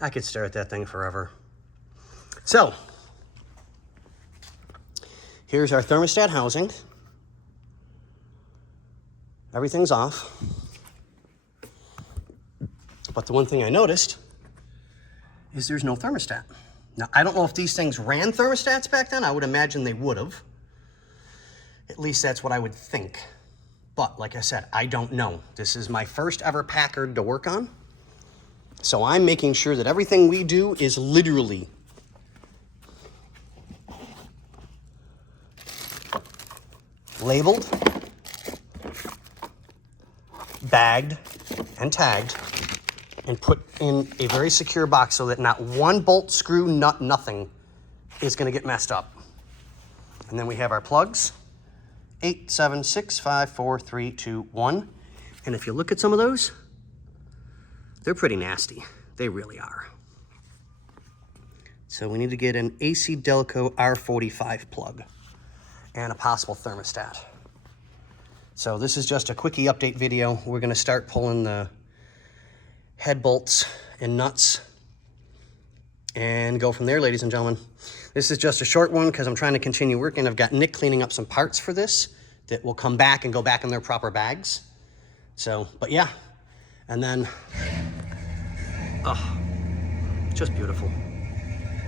I could stare at that thing forever. So, here's our thermostat housing. Everything's off. But the one thing I noticed is there's no thermostat. Now, I don't know if these things ran thermostats back then. I would imagine they would have. At least that's what I would think. But like I said, I don't know. This is my first ever Packard to work on. So I'm making sure that everything we do is literally labeled, bagged, and tagged, and put in a very secure box so that not one bolt, screw, nut, nothing is going to get messed up. And then we have our plugs, 8, 7, 6, 5, 4, 3, 2, 1. And if you look at some of those, they're pretty nasty. They really are. So we need to get an AC Delco R45 plug and a possible thermostat. So this is just a quickie update video. We're going to start pulling the head bolts and nuts and go from there, ladies and gentlemen. This is just a short one because I'm trying to continue working. I've got Nick cleaning up some parts for this that will come back and go back in their proper bags. So, but yeah. And then, oh, just beautiful.